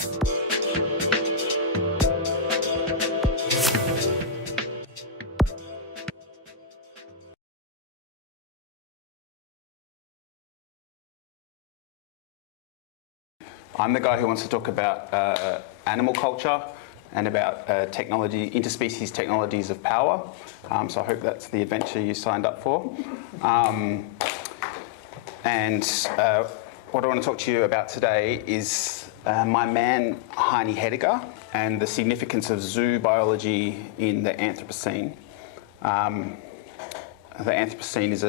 I'm the guy who wants to talk about animal culture and about technology, interspecies technologies of power. So I hope that's the adventure you signed up for. And what I want to talk to you about today is my man Heini Hediger and the significance of zoo biology in the Anthropocene. The Anthropocene is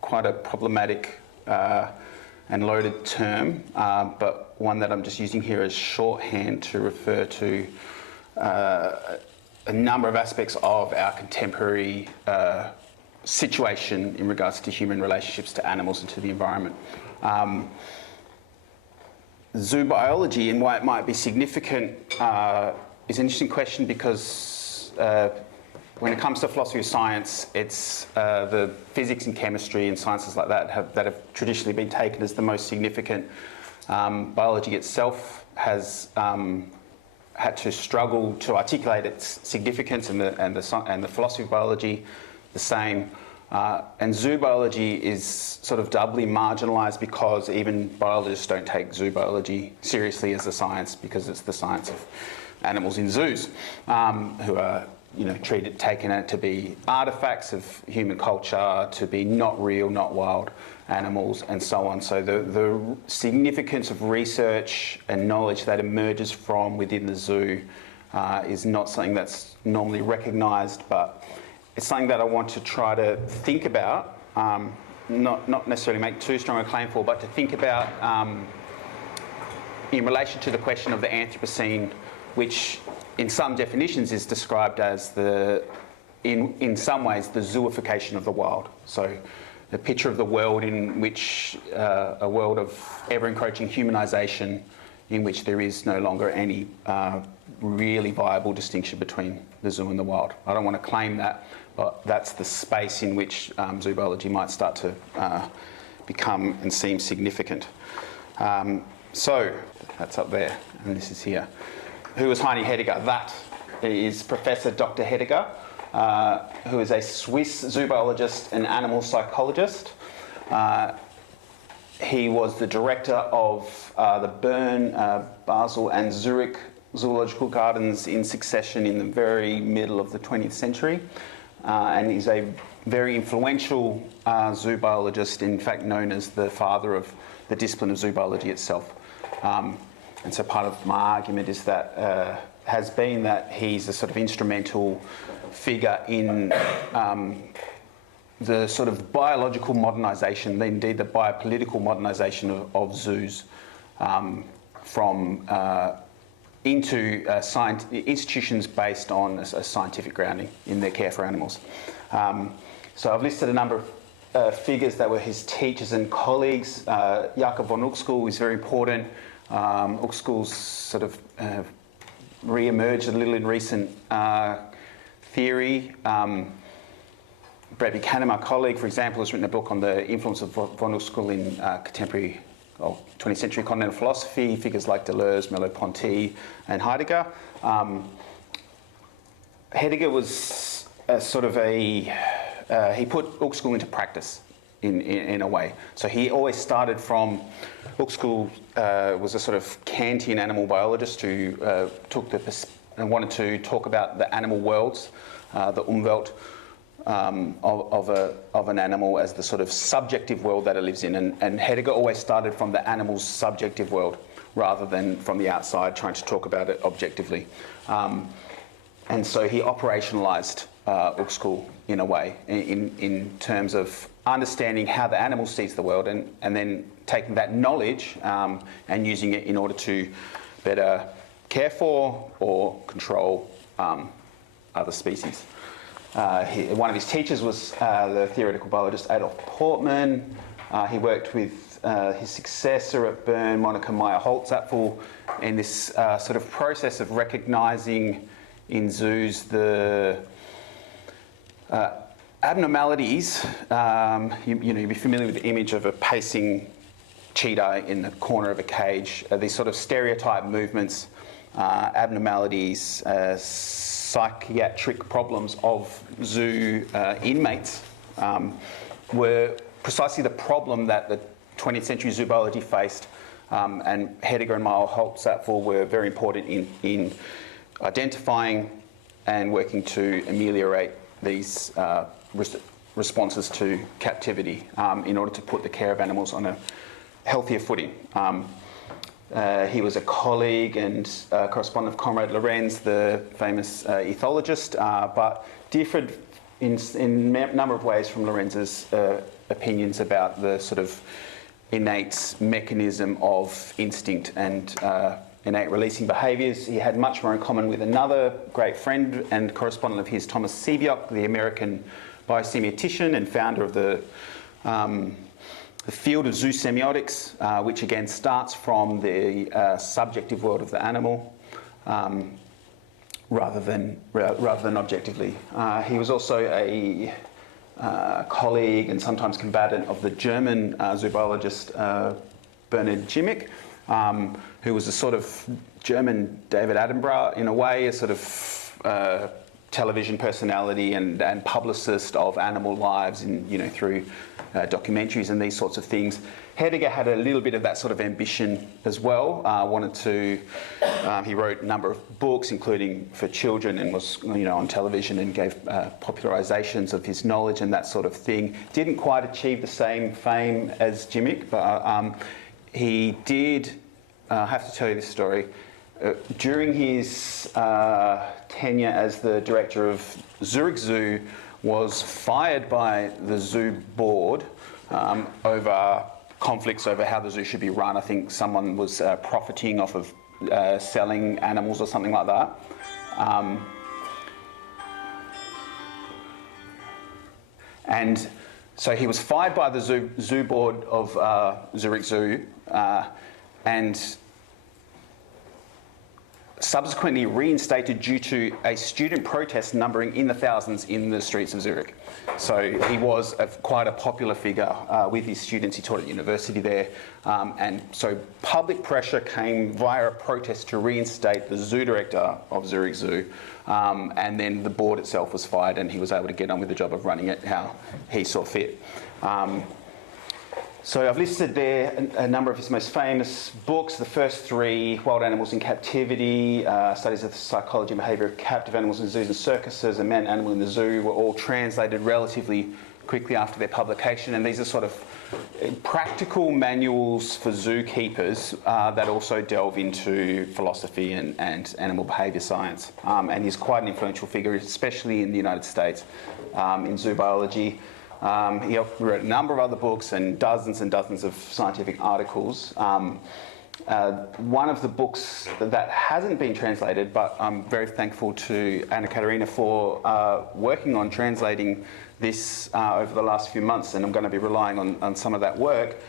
quite a problematic and loaded term, but one that I'm just using here as shorthand to refer to a number of aspects of our contemporary situation in regards to human relationships to animals and to the environment. Zoo biology and why it might be significant is an interesting question because when it comes to philosophy of science, it's the physics and chemistry and sciences like that have traditionally been taken as the most significant. Biology itself has had to struggle to articulate its significance, and the philosophy of biology the same. And zoo biology is sort of doubly marginalised because even biologists don't take zoo biology seriously as a science, because it's the science of animals in zoos, who are taken to be artefacts of human culture, to be not real, not wild animals, and so on. So the significance of research and knowledge that emerges from within the zoo is not something that's normally recognised, but it's something that I want to try to think about, not necessarily make too strong a claim for, but to think about in relation to the question of the Anthropocene, which in some definitions is described as in some ways, the zooification of the wild. So the picture of the world in which a world of ever-encroaching humanisation in which there is no longer any really viable distinction between the zoo and the wild. I don't want to claim that, but that's the space in which zoo biology might start to become and seem significant. So that's up there, and this is here. Who is Heini Hediger? That is Professor Dr. Hediger, who is a Swiss zoobiologist and animal psychologist. He was the director of the Bern, Basel and Zurich zoological gardens in succession in the very middle of the 20th century. And he's a very influential zoobiologist, in fact known as the father of the discipline of zoobiology itself. And so part of my argument is that has been that he's a sort of instrumental figure in the sort of biological modernisation, indeed the biopolitical modernisation of zoos into institutions based on a scientific grounding in their care for animals. So I've listed a number of figures that were his teachers and colleagues. Jakob von Uexküll is very important. Uexküll's sort of re-emerged a little in recent theory. Brad Buchanan, my colleague, for example, has written a book on the influence of von Uexküll in contemporary 20th century continental philosophy, figures like Deleuze, Merleau-Ponty and Heidegger. Heidegger was sort of he put Uexküll into practice in a way. So he always started from, Uexküll was a sort of Kantian animal biologist who and wanted to talk about the animal worlds, the Umwelt of an animal as the sort of subjective world that it lives in. And Heidegger always started from the animal's subjective world rather than from the outside trying to talk about it objectively. And so he operationalised Uexküll in a way, in terms of understanding how the animal sees the world and then taking that knowledge and using it in order to better care for or control other species. One of his teachers was the theoretical biologist Adolf Portman. He worked with his successor at Bern, Monika Meyer-Holzapfel, in this sort of process of recognising in zoos the abnormalities. You'd be familiar with the image of a pacing cheetah in the corner of a cage. These sort of stereotype movements, abnormalities, psychiatric problems of zoo inmates were precisely the problem that the 20th century zoo biology faced, and Hediger and Meyer-Holtz-Apfel were very important in identifying and working to ameliorate these responses to captivity in order to put the care of animals on a healthier footing. He was a colleague and correspondent of Conrad Lorenz, the famous ethologist, but differed in a number of ways from Lorenz's opinions about the sort of innate mechanism of instinct and innate releasing behaviours. He had much more in common with another great friend and correspondent of his, Thomas Seviok, the American biosemiotician and founder of the field of zoo semiotics, which again starts from the subjective world of the animal rather than objectively. He was also a colleague and sometimes combatant of the German zoobiologist Bernhard Jimmick, who was a sort of German David Attenborough in a way, a sort of television personality and publicist of animal lives in, through documentaries and these sorts of things. Hediger had a little bit of that sort of ambition as well. He wrote a number of books, including for children, and was on television and gave popularizations of his knowledge and that sort of thing. Didn't quite achieve the same fame as Jimmick, but he did. I have to tell you this story. During his tenure as the director of Zurich Zoo, was fired by the zoo board over conflicts over how the zoo should be run. I think someone was profiting off of selling animals or something like that. And so he was fired by the zoo board of Zurich Zoo and subsequently reinstated due to a student protest numbering in the thousands in the streets of Zurich. So he was quite a popular figure with his students. He taught at university there. And so public pressure came via a protest to reinstate the zoo director of Zurich Zoo. And then the board itself was fired and he was able to get on with the job of running it how he saw fit. So I've listed there a number of his most famous books. The first three, Wild Animals in Captivity, Studies of the Psychology and Behaviour of Captive Animals in Zoos and Circuses, and Man, Animal in the Zoo, were all translated relatively quickly after their publication. And these are sort of practical manuals for zookeepers that also delve into philosophy and animal behaviour science. And he's quite an influential figure, especially in the United States, in zoo biology. He wrote a number of other books and dozens of scientific articles. One of the books that hasn't been translated, but I'm very thankful to Anna Katerina for working on translating this over the last few months, and I'm going to be relying on some of that work,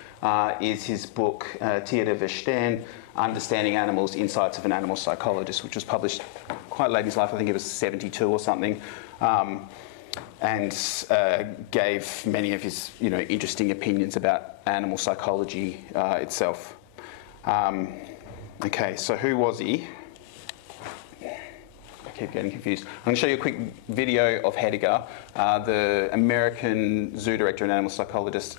is his book, Tiere Verstehen, Understanding Animals, Insights of an Animal Psychologist, which was published quite late in his life. I think it was 72 or something. And gave many of his, interesting opinions about animal psychology itself. Okay, so who was he? I keep getting confused. I'm going to show you a quick video of Hediger. The American zoo director and animal psychologist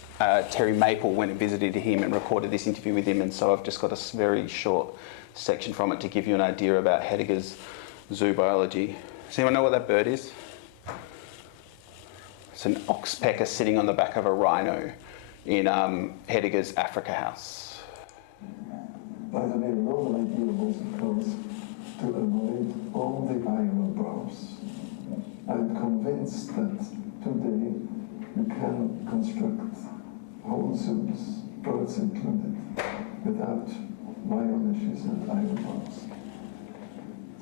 Terry Maple went and visited him and recorded this interview with him, and so I've just got a very short section from it to give you an idea about Hediger's zoo biology. Does anyone know what that bird is? It's an oxpecker sitting on the back of a rhino in Hediger's Africa house. By the way, normal idea was, of course, to avoid all the viral browse. I'm convinced that today you can construct whole zoos, birds included, without viral issues and viral browse.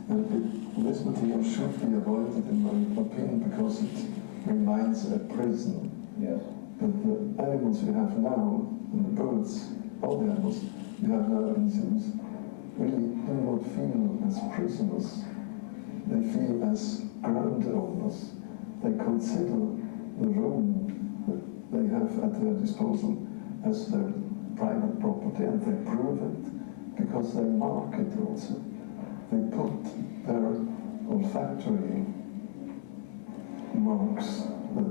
And this material should be avoided, in my opinion, because it reminds a prison. Yes. But the animals we have now, and the birds, all the animals we have now in zoos, really do not feel as prisoners. They feel as ground owners. They consider the room that they have at their disposal as their private property, and they prove it because they mark it also. They put their olfactory marks, the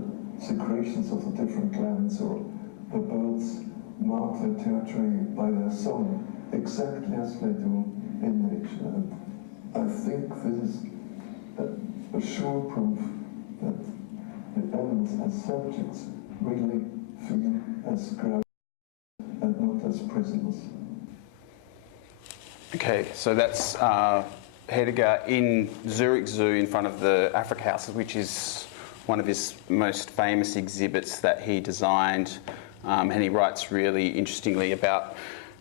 secretions of the different glands, or the birds mark their territory by their song, exactly as they do in nature. And I think this is a sure proof that the animals as subjects really feel as crowds and not as prisoners. Okay, so that's Hediger in Zurich Zoo in front of the Africa House, which is one of his most famous exhibits that he designed. And he writes really interestingly about,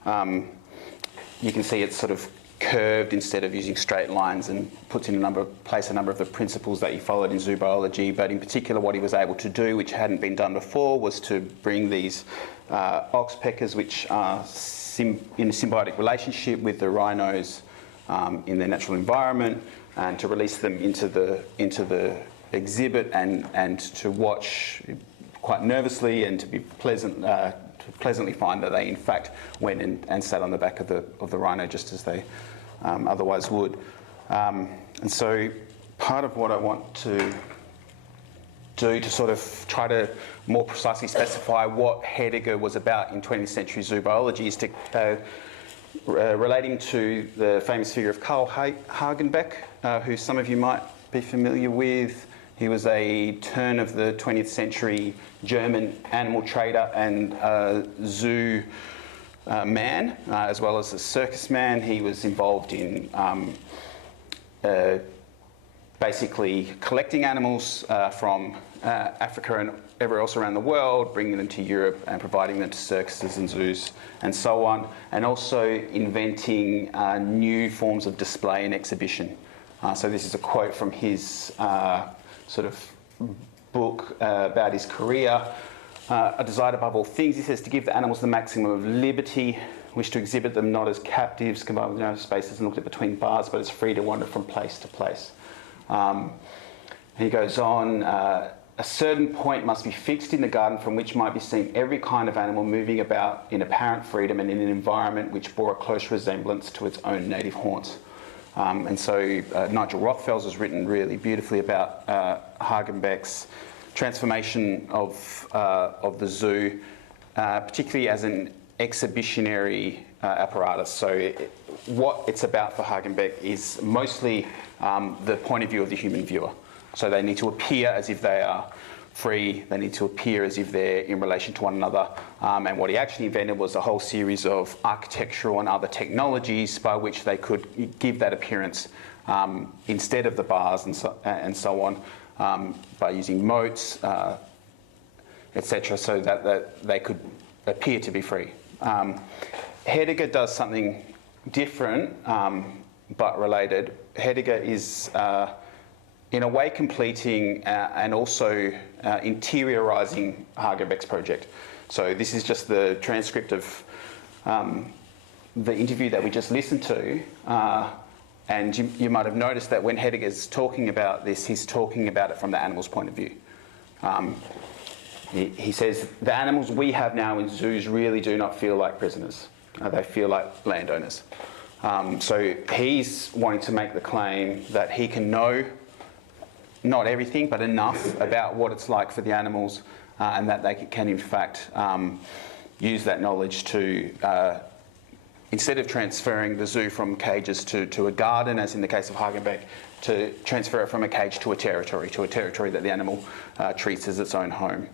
you can see it's sort of curved instead of using straight lines, and puts in a number of the principles that he followed in zoo biology. But in particular, what he was able to do, which hadn't been done before, was to bring these oxpeckers, which are in a symbiotic relationship with the rhinos in their natural environment, and to release them into the exhibit and to watch quite nervously and to be pleasantly find that they in fact went and sat on the back of the rhino just as they otherwise would. And so part of what I want to do to sort of try to more precisely specify what Hediger was about in 20th century zoo biology is to relating to the famous figure of Karl Hagenbeck, who some of you might be familiar with. He was a turn of the 20th century German animal trader and zoo man, as well as a circus man. He was involved in basically collecting animals from Africa and everywhere else around the world, bringing them to Europe and providing them to circuses and zoos and so on, and also inventing new forms of display and exhibition. So this is a quote from his sort of book about his career. A desire above all things, he says, to give the animals the maximum of liberty, wish to exhibit them not as captives confined with narrow spaces and looked at between bars, but as free to wander from place to place. He goes on, a certain point must be fixed in the garden from which might be seen every kind of animal moving about in apparent freedom and in an environment which bore a close resemblance to its own native haunts. And so Nigel Rothfels has written really beautifully about Hagenbeck's transformation of the zoo, particularly as an exhibitionary apparatus. So what it's about for Hagenbeck is mostly the point of view of the human viewer. So they need to appear as if they are free, they need to appear as if they're in relation to one another. And what he actually invented was a whole series of architectural and other technologies by which they could give that appearance instead of the bars and so on, by using moats, etc., so that they could appear to be free. Hediger does something different but related. Hediger is in a way completing and also interiorising Hagenbeck's project. So this is just the transcript of the interview that we just listened to, and you might have noticed that when Hediger's talking about this, he's talking about it from the animal's point of view. He says, the animals we have now in zoos really do not feel like prisoners. They feel like landowners. So he's wanting to make the claim that he can know not everything, but enough about what it's like for the animals, and that they can in fact use that knowledge to, instead of transferring the zoo from cages to a garden, as in the case of Hagenbeck, to transfer it from a cage to a territory that the animal treats as its own home.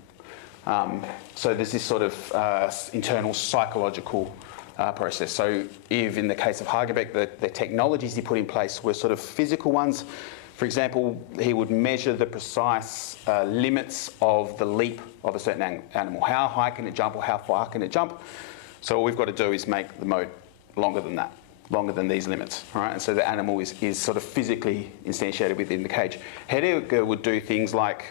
So there's this sort of internal psychological process. So if in the case of Hagenbeck, the technologies he put in place were sort of physical ones. For example, he would measure the precise limits of the leap of a certain animal. How high can it jump, or how far can it jump? So all we've got to do is make the moat longer than that, longer than these limits, all right? And so the animal is sort of physically instantiated within the cage. Hediger would do things like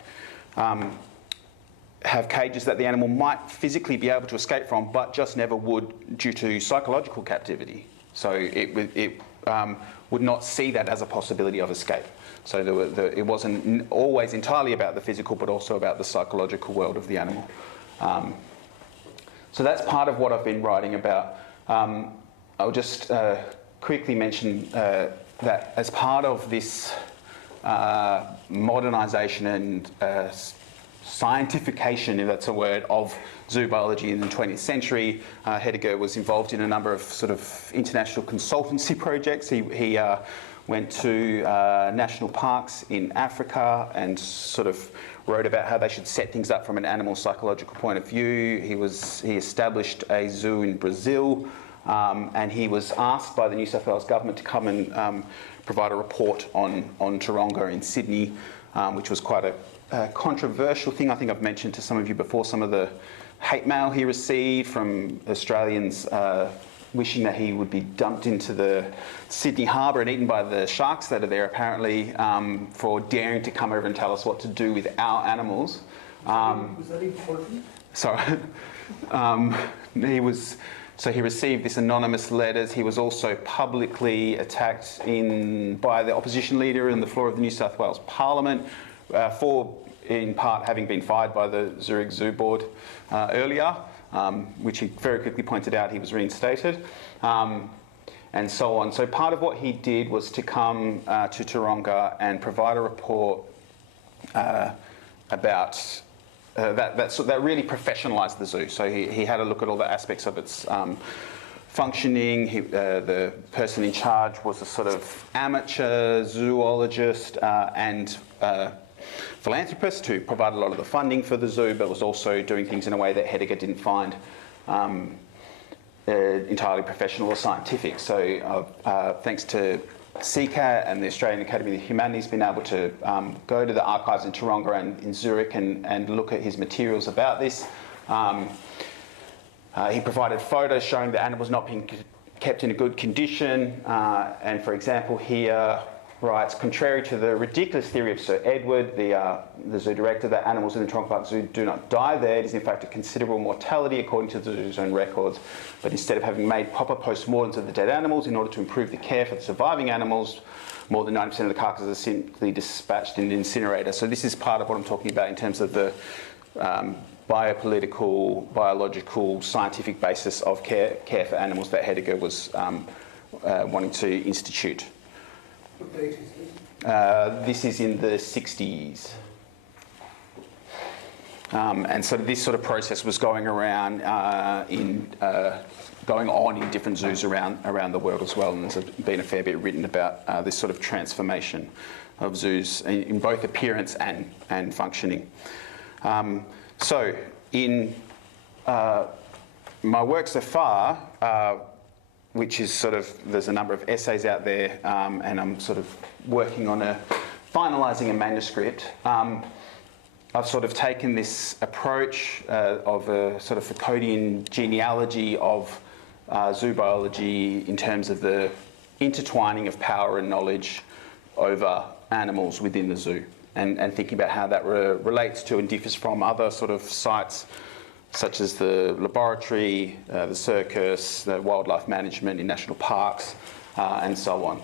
have cages that the animal might physically be able to escape from, but just never would due to psychological captivity. So it would not see that as a possibility of escape. So it wasn't always entirely about the physical, but also about the psychological world of the animal. So that's part of what I've been writing about. I'll just quickly mention that as part of this modernisation and scientification, if that's a word, of zoo biology in the 20th century, Hediger was involved in a number of sort of international consultancy projects. He went to national parks in Africa and sort of wrote about how they should set things up from an animal psychological point of view. He established a zoo in Brazil, and he was asked by the New South Wales government to come and provide a report on Taronga in Sydney, which was quite a controversial thing. I think I've mentioned to some of you before some of the hate mail he received from Australians wishing that he would be dumped into the Sydney harbour and eaten by the sharks that are there, apparently, for daring to come over and tell us what to do with our animals. Was that important? Sorry. He received this anonymous letters. He was also publicly attacked by the opposition leader on the floor of the New South Wales Parliament for, in part, having been fired by the Zurich Zoo Board earlier, which he very quickly pointed out he was reinstated, and so on. So part of what he did was to come to Taronga and provide a report about that really professionalised the zoo. So he had a look at all the aspects of its functioning. The person in charge was a sort of amateur zoologist and philanthropist who provided a lot of the funding for the zoo, but was also doing things in a way that Hediger didn't find entirely professional or scientific. So thanks to ACAT and the Australian Academy of the Humanities, been able to go to the archives in Taronga and in Zurich and look at his materials about this. He provided photos showing the animals not being kept in a good condition, and for example here writes, contrary to the ridiculous theory of Sir Edward, the zoo director, that animals in the Taronga Park Zoo do not die there. It is in fact a considerable mortality according to the zoo's own records. But instead of having made proper post-mortems of the dead animals in order to improve the care for the surviving animals, more than 90% of the carcasses are simply dispatched in an incinerator. So this is part of what I'm talking about in terms of the biopolitical, biological, scientific basis of care for animals that Hediger was wanting to institute. What date is this? This is in the 60s. And so this sort of process was going around going on in different zoos around the world as well, and there's been a fair bit written about this sort of transformation of zoos in both appearance and functioning. So in my work so far, which is sort of, there's a number of essays out there, and I'm sort of working on finalising a manuscript. I've sort of taken this approach of a sort of Foucauldian genealogy of zoo biology in terms of the intertwining of power and knowledge over animals within the zoo, and thinking about how that relates to and differs from other sort of sites such as the laboratory, the circus, the wildlife management in national parks, and so on.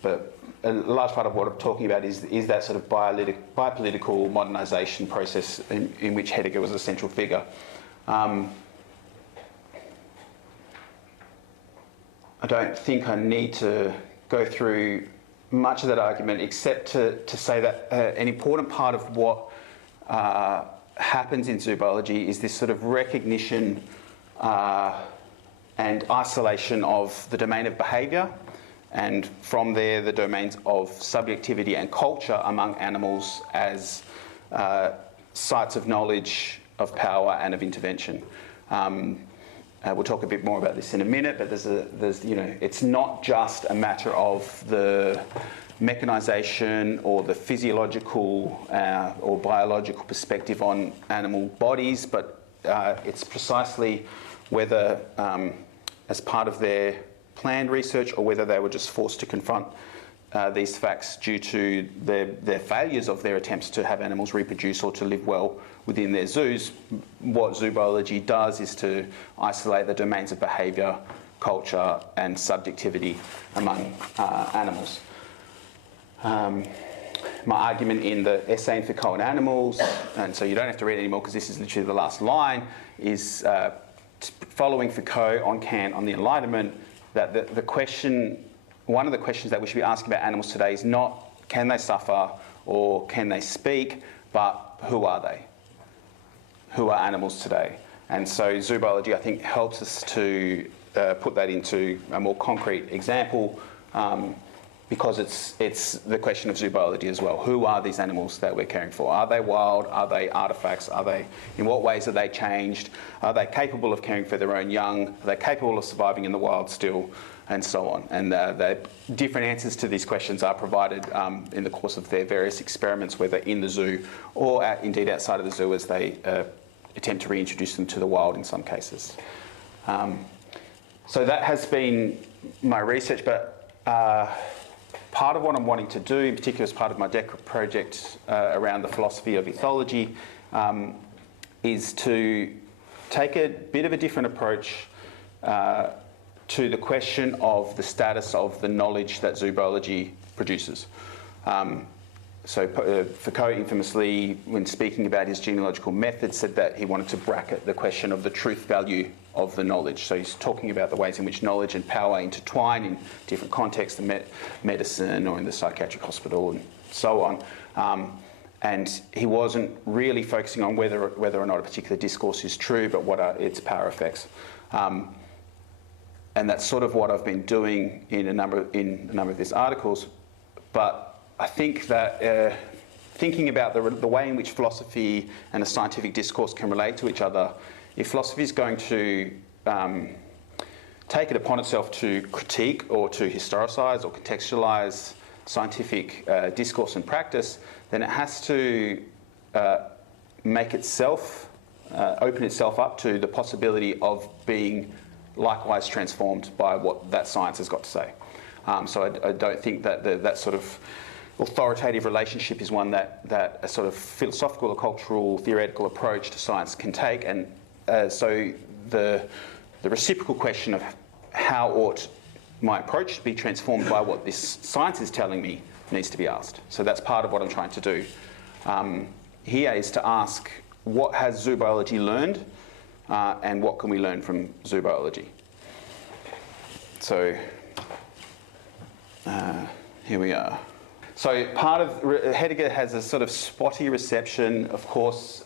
But a large part of what I'm talking about is that sort of biopolitical modernisation process in which Hediger was a central figure. I don't think I need to go through much of that argument except to say that an important part of what happens in zoo biology is this sort of recognition and isolation of the domain of behaviour, and from there the domains of subjectivity and culture among animals as sites of knowledge, of power and of intervention. We'll talk a bit more about this in a minute, but there's it's not just a matter of the mechanisation or the physiological or biological perspective on animal bodies, but it's precisely whether as part of their planned research or whether they were just forced to confront these facts due to their failures of their attempts to have animals reproduce or to live well within their zoos. What zoo biology does is to isolate the domains of behaviour, culture and subjectivity among animals. My argument in the essay in Foucault and Animals, and so you don't have to read it anymore because this is literally the last line, is following Foucault on Kant, on the Enlightenment, that the question, one of the questions that we should be asking about animals today is not can they suffer or can they speak, but who are they? Who are animals today? And so zoobiology, I think, helps us to put that into a more concrete example, because it's the question of zoobiology as well. Who are these animals that we're caring for? Are they wild? Are they artefacts? In what ways are they changed? Are they capable of caring for their own young? Are they capable of surviving in the wild still? And so on. And the different answers to these questions are provided in the course of their various experiments, whether in the zoo or indeed outside of the zoo, as they attempt to reintroduce them to the wild in some cases. So that has been my research, but part of what I'm wanting to do, in particular as part of my DECRA project around the philosophy of ethology, is to take a bit of a different approach to the question of the status of the knowledge that zoobiology produces. So Foucault infamously, when speaking about his genealogical method, said that he wanted to bracket the question of the truth value of the knowledge. So he's talking about the ways in which knowledge and power intertwine in different contexts, in medicine or in the psychiatric hospital and so on. And he wasn't really focusing on whether or not a particular discourse is true, but what are its power effects. And that's sort of what I've been doing in a number of these articles. But I think that thinking about the way in which philosophy and a scientific discourse can relate to each other, if philosophy is going to take it upon itself to critique or to historicise or contextualise scientific discourse and practice, then it has to make itself, open itself up to the possibility of being likewise transformed by what that science has got to say. So I don't think that that sort of authoritative relationship is one that a sort of philosophical or cultural theoretical approach to science can take. And so the reciprocal question of how ought my approach to be transformed by what this science is telling me needs to be asked. So that's part of what I'm trying to do. Here is to ask, what has zoobiology learned and what can we learn from zoobiology? So here we are. So part of Hediger has a sort of spotty reception, of course,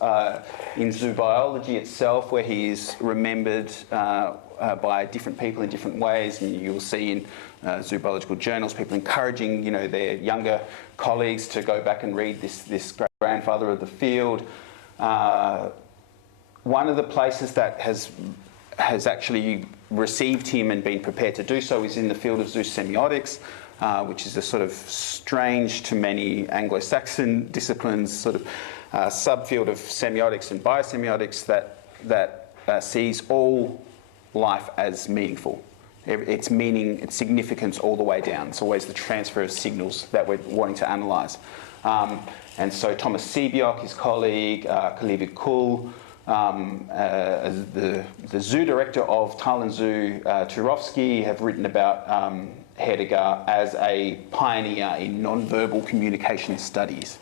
in zoobiology itself, where he is remembered by different people in different ways, and you'll see in zoobological journals people encouraging, their younger colleagues to go back and read this great grandfather of the field. One of the places that has actually received him and been prepared to do so is in the field of zoosemiotics, which is a sort of strange to many Anglo-Saxon disciplines, sort of subfield of semiotics and biosemiotics that sees all life as meaningful. Its meaning, its significance all the way down. It's always the transfer of signals that we're wanting to analyse. And so Thomas Seebiok, his colleague, Chrulew Kuhl, the zoo director of Tallinn Zoo, Turovsky, have written about Hediger as a pioneer in non-verbal communication studies.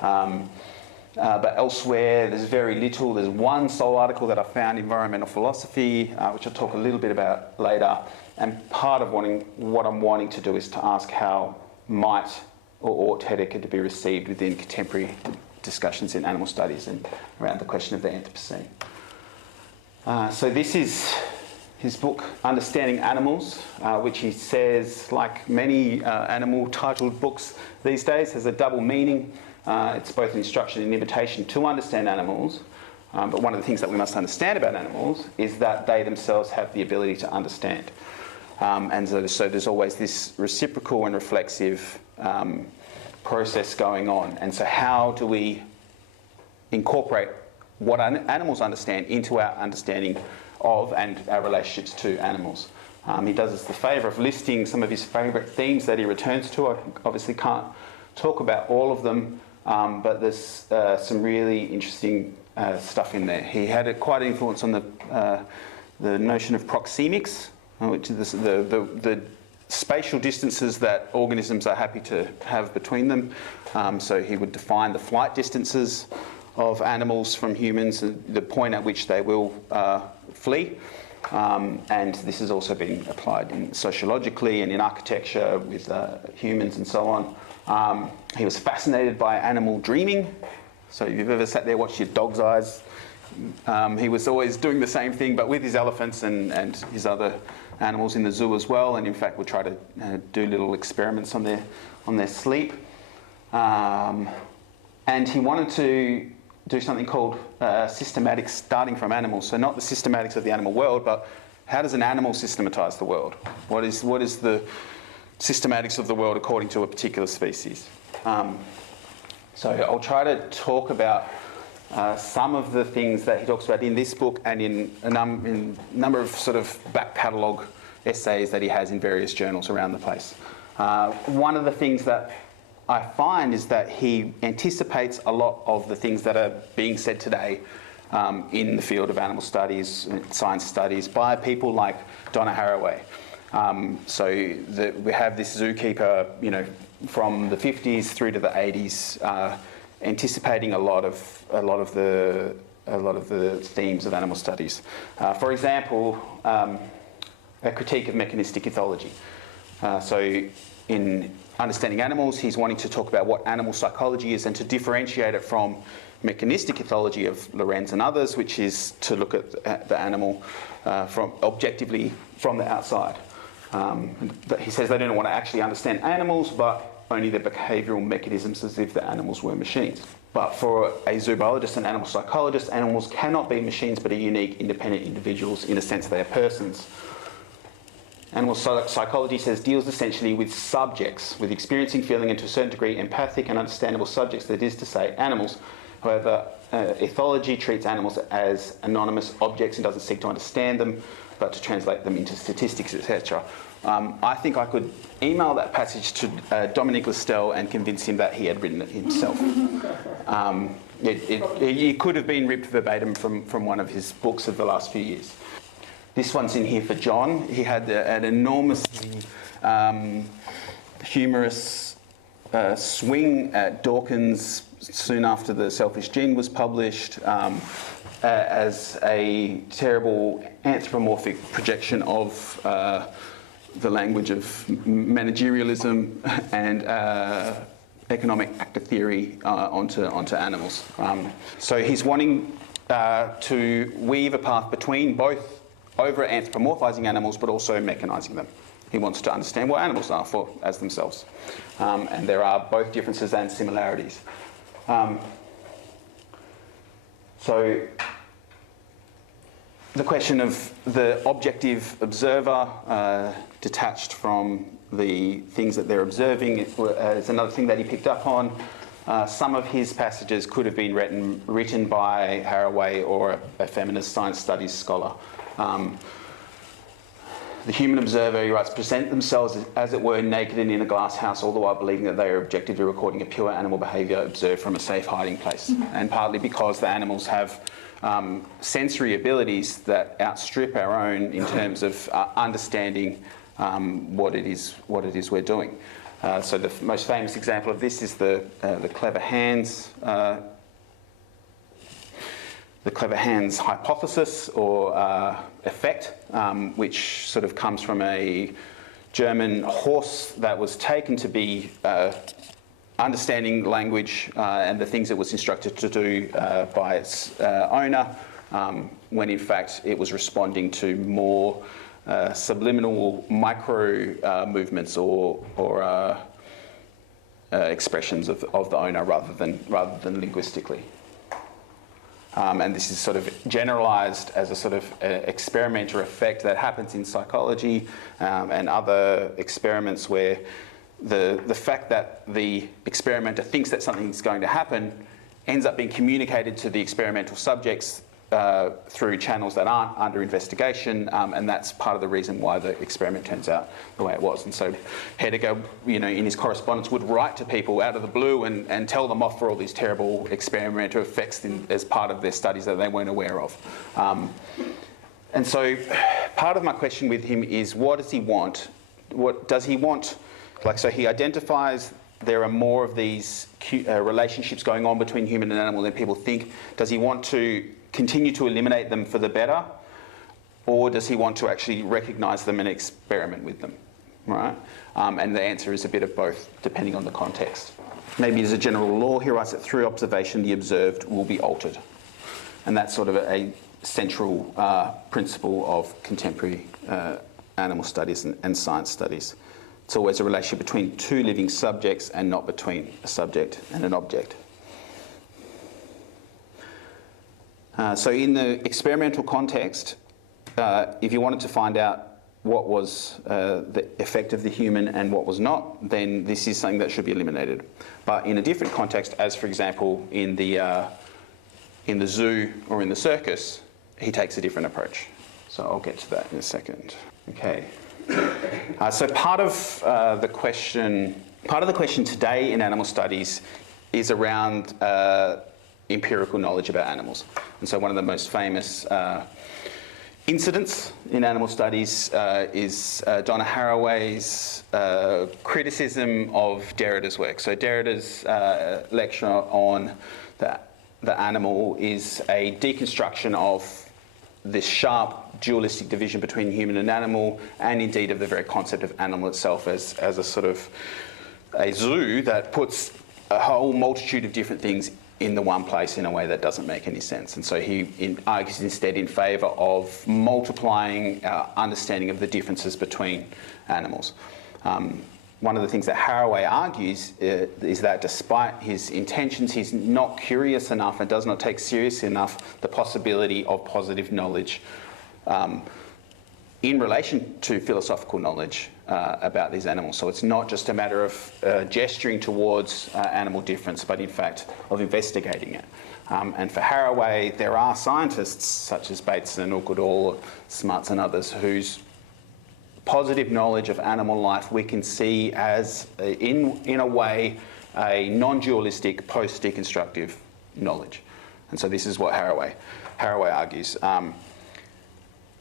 But elsewhere, there's very little. There's one sole article that I found, Environmental Philosophy, which I'll talk a little bit about later. And part of what I'm wanting to do is to ask how might or ought Hediger to be received within contemporary discussions in animal studies and around the question of the Anthropocene. So this is his book, Understanding Animals, which he says, like many animal-titled books these days, has a double meaning. It's both an instruction and invitation to understand animals, but one of the things that we must understand about animals is that they themselves have the ability to understand. And so there's always this reciprocal and reflexive process going on. And so how do we incorporate what animals understand into our understanding of and our relationships to animals? He does us the favour of listing some of his favourite themes that he returns to. I obviously can't talk about all of them, but there's some really interesting stuff in there. He had quite an influence on the notion of proxemics, which is the spatial distances that organisms are happy to have between them. So he would define the flight distances of animals from humans, and the point at which they will flee. And this has also been applied sociologically and in architecture with humans and so on. He was fascinated by animal dreaming. So if you've ever sat there, watched your dog's eyes, he was always doing the same thing, but with his elephants and his other animals in the zoo as well. And in fact, would try to do little experiments on their sleep. And he wanted to do something called systematics starting from animals. So not the systematics of the animal world, but how does an animal systematise the world? What is the systematics of the world according to a particular species? So I'll try to talk about some of the things that he talks about in this book and in a number of sort of back catalogue essays that he has in various journals around the place. One of the things that I find is that he anticipates a lot of the things that are being said today in the field of animal studies, science studies, by people like Donna Haraway. We have this zookeeper, from the 50s through to the 80s, anticipating a lot of the themes of animal studies. For example, a critique of mechanistic ethology. So in Understanding Animals, he's wanting to talk about what animal psychology is and to differentiate it from mechanistic ethology of Lorenz and others, which is to look at the animal objectively from the outside. He says they don't want to actually understand animals, but only their behavioural mechanisms, as if the animals were machines. But for a zoobiologist and animal psychologist, animals cannot be machines but are unique, independent individuals. In a sense, they are persons. Animal psychology says deals essentially with subjects, with experiencing, feeling, and to a certain degree empathic and understandable subjects, that is to say, animals. However, ethology treats animals as anonymous objects and doesn't seek to understand them, but to translate them into statistics, etc. I think I could email that passage to Dominique Listel and convince him that he had written it himself. It could have been ripped verbatim from one of his books of the last few years. This one's in here for John. He had an enormously humorous swing at Dawkins soon after The Selfish Gene was published as a terrible anthropomorphic projection of the language of managerialism and economic actor theory onto animals. So he's wanting to weave a path between both over anthropomorphizing animals but also mechanizing them. He wants to understand what animals are as themselves. And there are both differences and similarities. So the question of the objective observer detached from the things that they're observing is another thing that he picked up on. Some of his passages could have been written by Haraway or a feminist science studies scholar. The human observer, he writes, present themselves as it were naked and in a glass house, all the while believing that they are objectively recording a pure animal behaviour observed from a safe hiding place. And partly because the animals have sensory abilities that outstrip our own in terms of understanding what it is we're doing. So the most famous example of this is the clever hands. The clever hands hypothesis or effect, which sort of comes from a German horse that was taken to be understanding language and the things it was instructed to do by its owner, when in fact it was responding to more subliminal micro movements or expressions of the owner rather than linguistically. And this is sort of generalised as a sort of experiment or effect that happens in psychology and other experiments where the fact that the experimenter thinks that something's going to happen ends up being communicated to the experimental subjects through channels that aren't under investigation, and that's part of the reason why the experiment turns out the way it was. And so Hediger, in his correspondence would write to people out of the blue and tell them off for all these terrible experimental effects as part of their studies that they weren't aware of. And so part of my question with him is, what does he want? What does he want? So he identifies there are more of these relationships going on between human and animal than people think. Does he want to continue to eliminate them for the better? or does he want to actually recognise them and experiment with them, right? And the answer is a bit of both, depending on the context. Maybe as a general law, he writes that through observation, the observed will be altered. And that's sort of a central principle of contemporary animal studies and science studies. It's always a relationship between two living subjects and not between a subject and an object. So in the experimental context, if you wanted to find out what was the effect of the human and what was not, then this is something that should be eliminated. But in a different context, as for example in the zoo or in the circus, he takes a different approach. So I'll get to that in a second. Okay. So part of the question today in animal studies is around empirical knowledge about animals. And so one of the most famous incidents in animal studies is Donna Haraway's criticism of Derrida's work. So Derrida's lecture on the animal is a deconstruction of this sharp dualistic division between human and animal, and indeed of the very concept of animal itself as a sort of a zoo that puts a whole multitude of different things in the one place in a way that doesn't make any sense. And so he argues instead in favour of multiplying our understanding of the differences between animals. One of the things that Haraway argues is that despite his intentions, he's not curious enough and does not take seriously enough the possibility of positive knowledge in relation to philosophical knowledge about these animals. So it's not just a matter of gesturing towards animal difference, but in fact of investigating it. And for Haraway, there are scientists such as Bateson or Goodall, Smuts and others whose positive knowledge of animal life we can see as, in a way, a non-dualistic, post-deconstructive knowledge. And so this is what Haraway argues.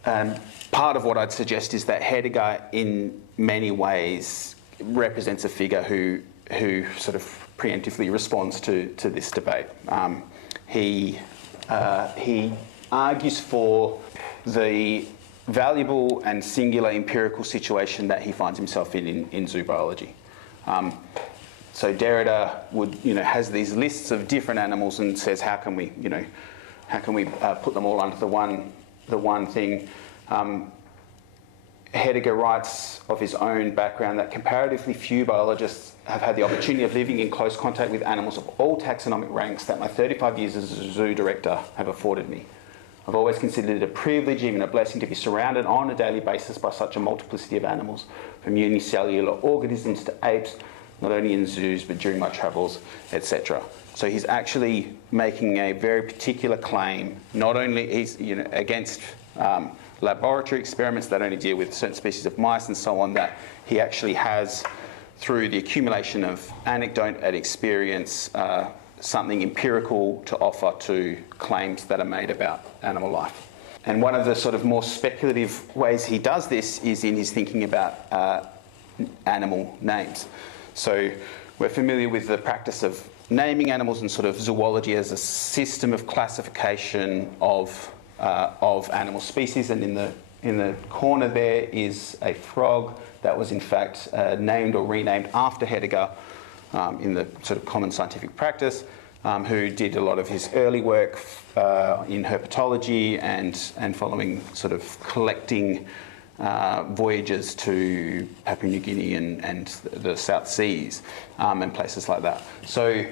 And part of what I'd suggest is that Hediger, in many ways, represents a figure who sort of preemptively responds to this debate. He argues for the valuable and singular empirical situation that he finds himself in zoo biology. So Derrida has these lists of different animals and says, how can we put them all under the one thing? Hediger writes of his own background that comparatively few biologists have had the opportunity of living in close contact with animals of all taxonomic ranks that my 35 years as a zoo director have afforded me. I've always considered it a privilege, even a blessing, to be surrounded on a daily basis by such a multiplicity of animals, from unicellular organisms to apes, not only in zoos but during my travels, etc. So he's actually making a very particular claim, not only against laboratory experiments that only deal with certain species of mice and so on, that he actually has, through the accumulation of anecdote and experience, something empirical to offer to claims that are made about animal life. And one of the sort of more speculative ways he does this is in his thinking about animal names. So we're familiar with the practice of naming animals and sort of zoology as a system of classification of animal species, and in the corner there is a frog that was in fact named or renamed after Hediger in the sort of common scientific practice, who did a lot of his early work in herpetology and following sort of collecting voyages to Papua New Guinea and the South Seas and places like that. So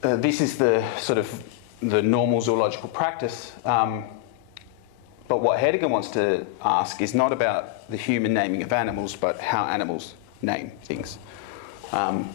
this is the sort of the normal zoological practice. But what Hediger wants to ask is not about the human naming of animals, but how animals name things. An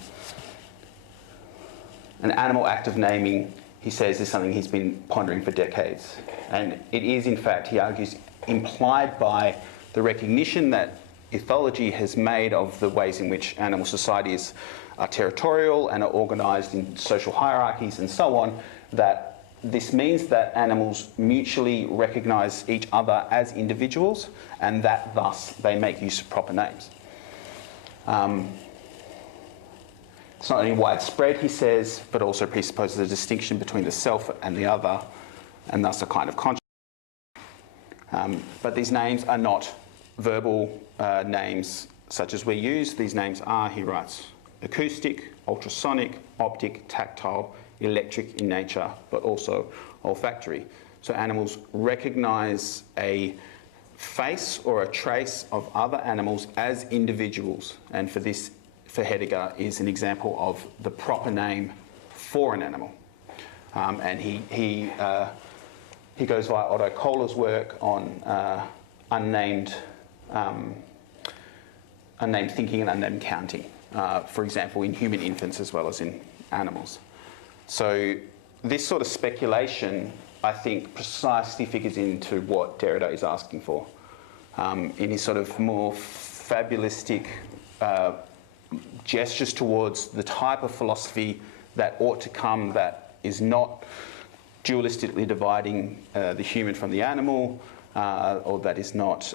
animal act of naming, he says, is something he's been pondering for decades. And it is, in fact, he argues, implied by the recognition that ethology has made of the ways in which animal societies are territorial and are organised in social hierarchies and so on, that this means that animals mutually recognise each other as individuals, and that thus they make use of proper names. It's not only widespread, he says, but also presupposes a distinction between the self and the other, and thus a kind of consciousness. But these names are not verbal names such as we use. These names are, he writes, acoustic, ultrasonic, optic, tactile, electric in nature, but also olfactory. So animals recognise a face or a trace of other animals as individuals, and for this, for Hediger, is an example of the proper name for an animal. And he goes via Otto Kohler's work on unnamed thinking and unnamed counting, for example, in human infants as well as in animals. So this sort of speculation, I think, precisely figures into what Derrida is asking for in his sort of more fabulistic gestures towards the type of philosophy that ought to come, that is not dualistically dividing the human from the animal, or that is not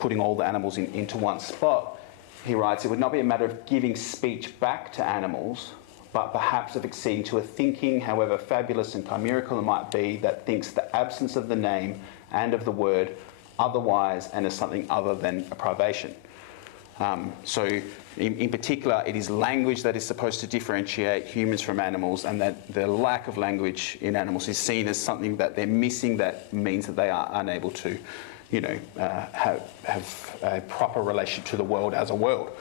putting all the animals into one spot. He writes, it would not be a matter of giving speech back to animals, but perhaps of acceding to a thinking, however fabulous and chimerical it might be, that thinks the absence of the name and of the word otherwise and as something other than a privation. So in particular, it is language that is supposed to differentiate humans from animals, and that the lack of language in animals is seen as something that they're missing, that means that they are unable to, you know, have a proper relationship to the world as a world.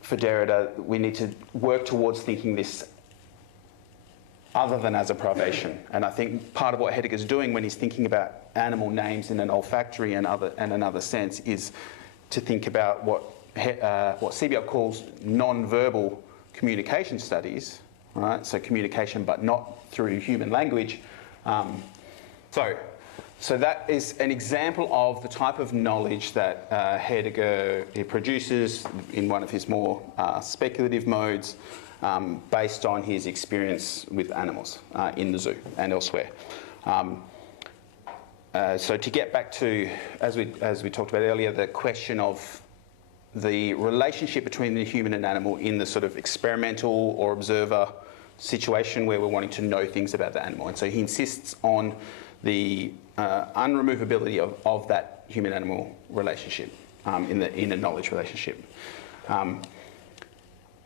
For Derrida, we need to work towards thinking this other than as a privation. And I think part of what Hediger's doing when he's thinking about animal names in an olfactory and another sense is to think about what CBL calls non-verbal communication studies, right? So communication, but not through human language. So that is an example of the type of knowledge that Heidegger produces in one of his more speculative modes, based on his experience with animals in the zoo and elsewhere. So to get back to, as we talked about earlier, the question of the relationship between the human and animal in the sort of experimental or observer situation where we're wanting to know things about the animal. And so he insists on the unremovability of that human-animal relationship in a knowledge relationship.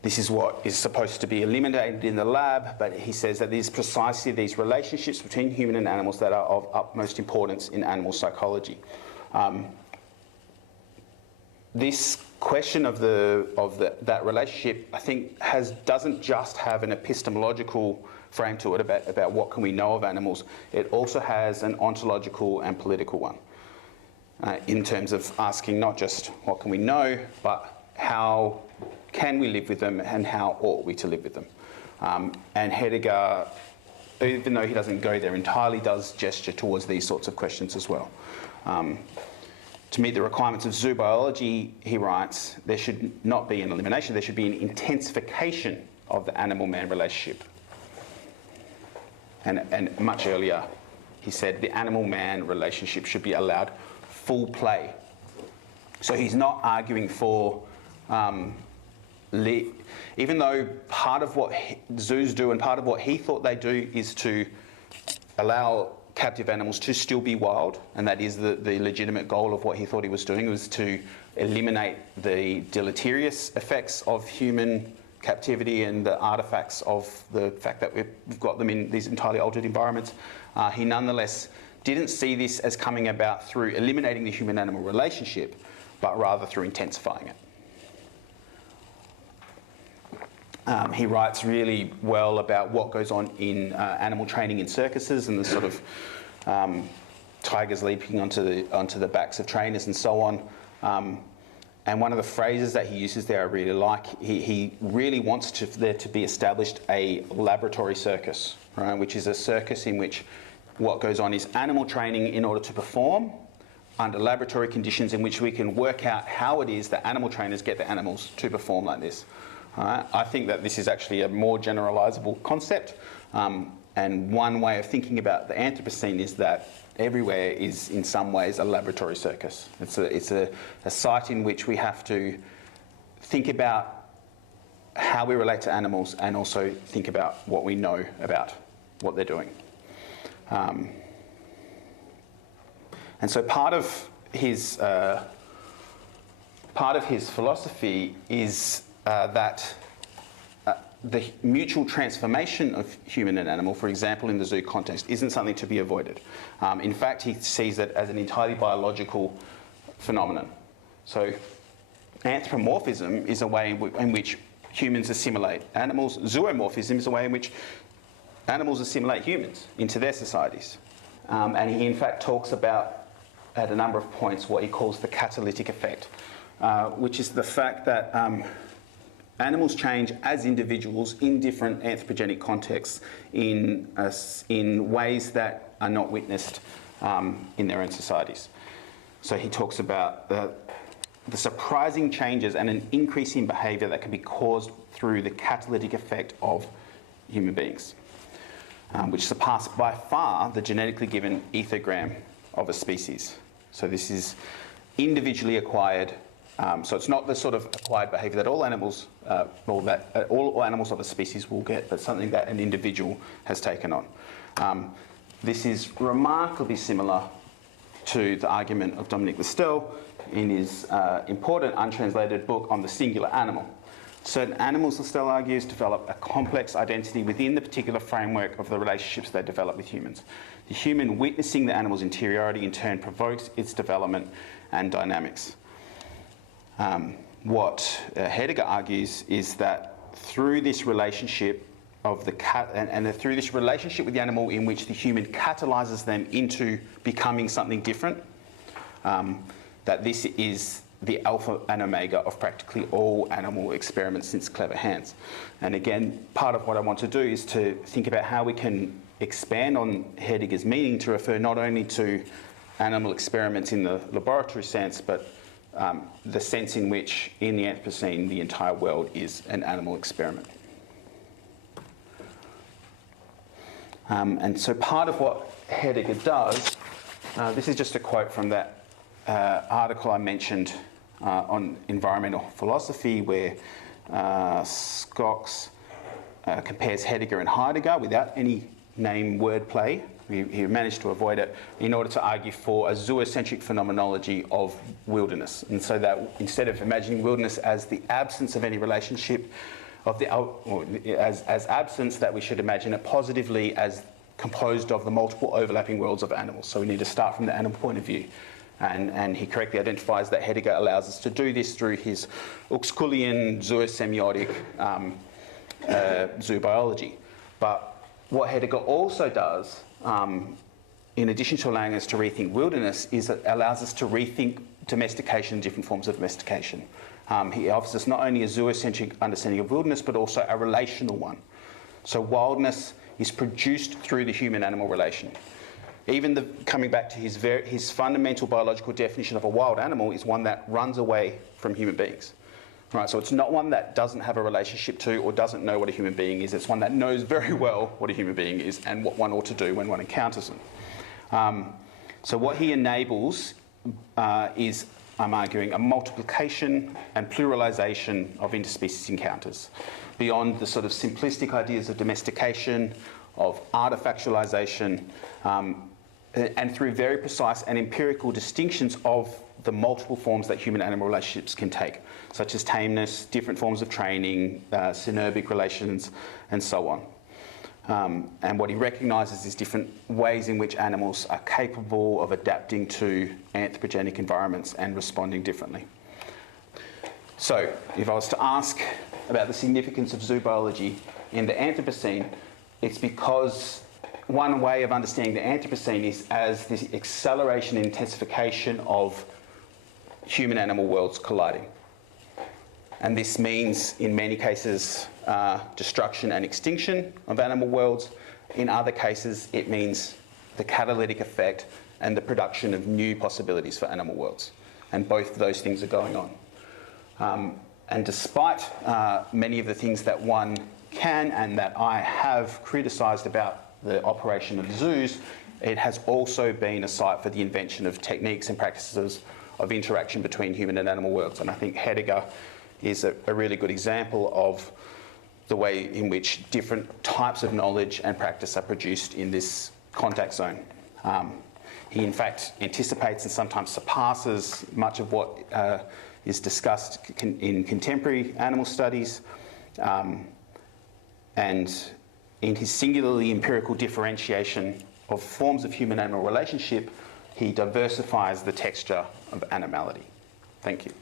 This is what is supposed to be eliminated in the lab, but he says that it is precisely these relationships between human and animals that are of utmost importance in animal psychology. This question of that relationship, I think, doesn't just have an epistemological frame to it about what can we know of animals. It also has an ontological and political one, in terms of asking not just what can we know, but how can we live with them and how ought we to live with them. And Heidegger, even though he doesn't go there entirely, does gesture towards these sorts of questions as well. To meet the requirements of zoo biology, he writes, there should not be an elimination, there should be an intensification of the animal-man relationship. And much earlier, he said the animal-man relationship should be allowed full play. So he's not arguing for, even though part of what zoos do and part of what he thought they do is to allow captive animals to still be wild, and that is the legitimate goal of what he thought he was doing, was to eliminate the deleterious effects of human captivity and the artifacts of the fact that we've got them in these entirely altered environments. He nonetheless didn't see this as coming about through eliminating the human-animal relationship, but rather through intensifying it. He writes really well about what goes on in animal training in circuses and the sort of tigers leaping onto the backs of trainers and so on. And one of the phrases that he uses there I really like, he really wants there to be established a laboratory circus, right, which is a circus in which what goes on is animal training in order to perform under laboratory conditions in which we can work out how it is that animal trainers get the animals to perform like this. I think that this is actually a more generalisable concept, and one way of thinking about the Anthropocene is that everywhere is in some ways a laboratory circus. It's a site in which we have to think about how we relate to animals and also think about what we know about what they're doing. And so part of his philosophy is that the mutual transformation of human and animal, for example, in the zoo context, isn't something to be avoided. In fact, he sees it as an entirely biological phenomenon. So anthropomorphism is a way in which humans assimilate animals. Zoomorphism is a way in which animals assimilate humans into their societies. And he, in fact, talks about, at a number of points, what he calls the catalytic effect, which is the fact that animals change as individuals in different anthropogenic contexts in ways that are not witnessed in their own societies. So he talks about the surprising changes and an increase in behaviour that can be caused through the catalytic effect of human beings, which surpass by far the genetically given ethogram of a species. So this is individually acquired. So it's not the sort of acquired behaviour that all animals, all animals of a species will get, but something that an individual has taken on. This is remarkably similar to the argument of Dominique Listel in his important untranslated book on the singular animal. Certain animals, Listel argues, develop a complex identity within the particular framework of the relationships they develop with humans. The human witnessing the animal's interiority in turn provokes its development and dynamics. What Hediger argues is that through this relationship of the through this relationship with the animal in which the human catalyses them into becoming something different, that this is the alpha and omega of practically all animal experiments since clever hands. And again, part of what I want to do is to think about how we can expand on Hediger's meaning to refer not only to animal experiments in the laboratory sense, but the sense in which, in the Anthropocene, the entire world is an animal experiment. And so part of what Hediger does, this is just a quote from that article I mentioned on environmental philosophy, where Skox compares Hediger and Heidegger without any name wordplay. He managed to avoid it in order to argue for a zoocentric phenomenology of wilderness. And so that instead of imagining wilderness as the absence of any relationship, as absence, that we should imagine it positively as composed of the multiple overlapping worlds of animals. So we need to start from the animal point of view. And he correctly identifies that Hediger allows us to do this through his Uxkullian zoosemiotic zoobiology. But what Hediger also does, in addition to allowing us to rethink wilderness, is it allows us to rethink domestication, different forms of domestication. He offers us not only a zoocentric understanding of wilderness, but also a relational one. So wildness is produced through the human-animal relation. Even coming back to his fundamental biological definition of a wild animal is one that runs away from human beings. Right, so it's not one that doesn't have a relationship to or doesn't know what a human being is. It's one that knows very well what a human being is and what one ought to do when one encounters them. So what he enables is, I'm arguing, a multiplication and pluralization of interspecies encounters beyond the sort of simplistic ideas of domestication, of artifactualization, and through very precise and empirical distinctions of the multiple forms that human-animal relationships can take, such as tameness, different forms of training, synergic relations, and so on. And what he recognises is different ways in which animals are capable of adapting to anthropogenic environments and responding differently. So, if I was to ask about the significance of zoobiology in the Anthropocene, it's because one way of understanding the Anthropocene is as this acceleration and intensification of human-animal worlds colliding. And this means, in many cases, destruction and extinction of animal worlds. In other cases, it means the catalytic effect and the production of new possibilities for animal worlds. And both of those things are going on. And despite many of the things that one can and that I have criticised about the operation of zoos, it has also been a site for the invention of techniques and practices of interaction between human and animal worlds. And I think Hediger is a really good example of the way in which different types of knowledge and practice are produced in this contact zone. He in fact anticipates and sometimes surpasses much of what is discussed in contemporary animal studies. And in his singularly empirical differentiation of forms of human-animal relationship, he diversifies the texture of animality. Thank you.